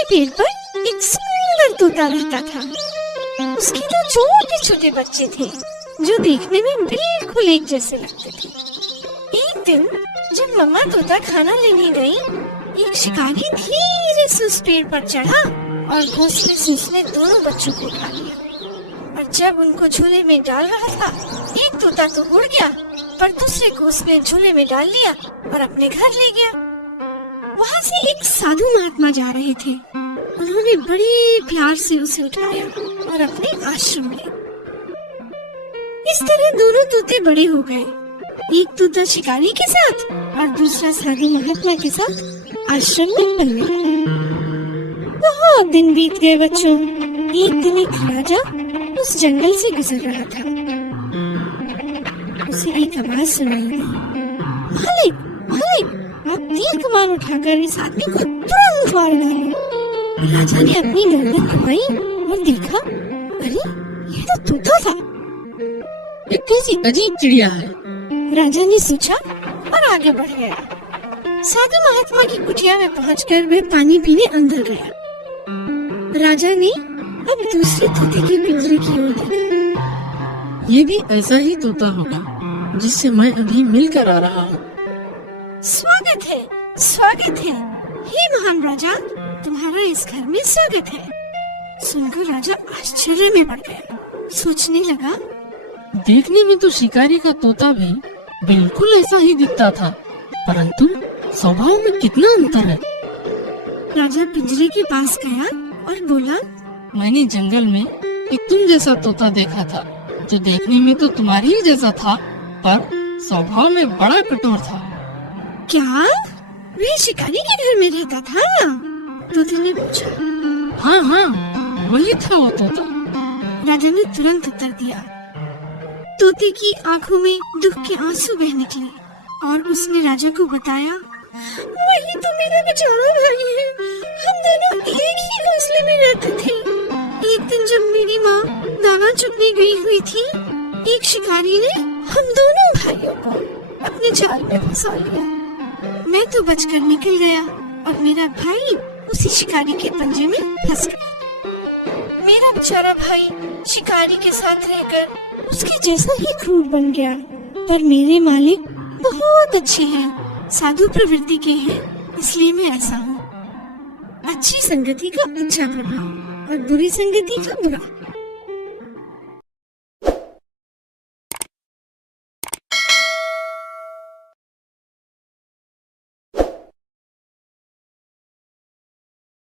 के पेड़ पर एक सुंदर तोता रहता था। उसके तो छोटे छोटे बच्चे थे जो देखने में बिल्कुल एक जैसे लगते थे। एक दिन जब मम्मा तोता खाना लेने गई, एक शिकारी धीरे से उस पेड़ पर चढ़ा और घोंसले से उसने दोनों बच्चों को उठा लिया। और जब उनको झूले में डाल रहा था, एक तोता तो उड़ गया पर दूसरे को उसने झूले में डाल लिया और अपने घर ले गया। वहाँ से एक साधु महात्मा जा रहे थे। उन्होंने बड़े प्यार से उसे उठाया और अपने आश्रम ले। इस तरह दोनों तोते बड़े हो गए, एक तोता शिकारी के साथ और दूसरा साधु महात्मा के साथ आश्रम में पल गया। बहुत दिन बीत गए बच्चों। एक दिन एक राजा उस जंगल से गुजर रहा था। उसे एक आवाज सुनाई दी, मालिक, मालिक, आप तीर कमान उठाकर इस आदमी को तुरंत मार डालो। राजा ने अपनी गर्दन घुमाई और देखा, अरे ये तो तोता था। ये कैसी अजीब चिड़िया है, राजा ने सोचा और आगे बढ़ गया। साधु महात्मा की कुटिया में पहुंचकर वह पानी पीने अंदर गया। राजा ने अब दूसरे तोते के पिंजरे की ओर देखा। ये भी ऐसा ही तोता होगा जिससे मैं अभी मिलकर आ रहा हूँ। स्वागत है, स्वागत है, हे महान राजा, तुम्हारा इस घर में स्वागत है। सुनकर राजा आश्चर्य में पड़ गया। सोचने लगा, देखने में तो शिकारी का तोता भी बिल्कुल ऐसा ही दिखता था, परंतु स्वभाव में कितना अंतर है। राजा पिंजरे के पास गया और बोला, मैंने जंगल में एक तुम जैसा तोता देखा था, जो देखने में तो तुम्हारी ही जैसा था, पर स्वभाव में बड़ा कठोर था। क्या वह शिकारी के घर में रहता था? तोते ने पूछा। हाँ हाँ, वही था वो तोता। राजा ने तुरंत उत्तर दिया। तोते की आंखों में दुख के आंसू बह निकले और उसने राजा को बताया, वही तो मेरा बेचारा भाई है। हम दोनों एक ही घोंसले में रहते थे। एक दिन जब मेरी माँ दाना चुगने गई हुई थी, एक शिकारी ने हम दोनों भाइयों को अपने जाल में फंसा लिया। मैं तो बचकर निकल गया और मेरा भाई उसी शिकारी के पंजे में फंस गया। मेरा बेचारा भाई शिकारी के साथ रहकर उसके जैसा ही क्रूर बन गया। पर मेरे मालिक बहुत अच्छे हैं, साधु प्रवृत्ति के हैं, इसलिए मैं ऐसा हूँ। अच्छी संगति का अच्छा प्रभाव और बुरी संगति का बुरा।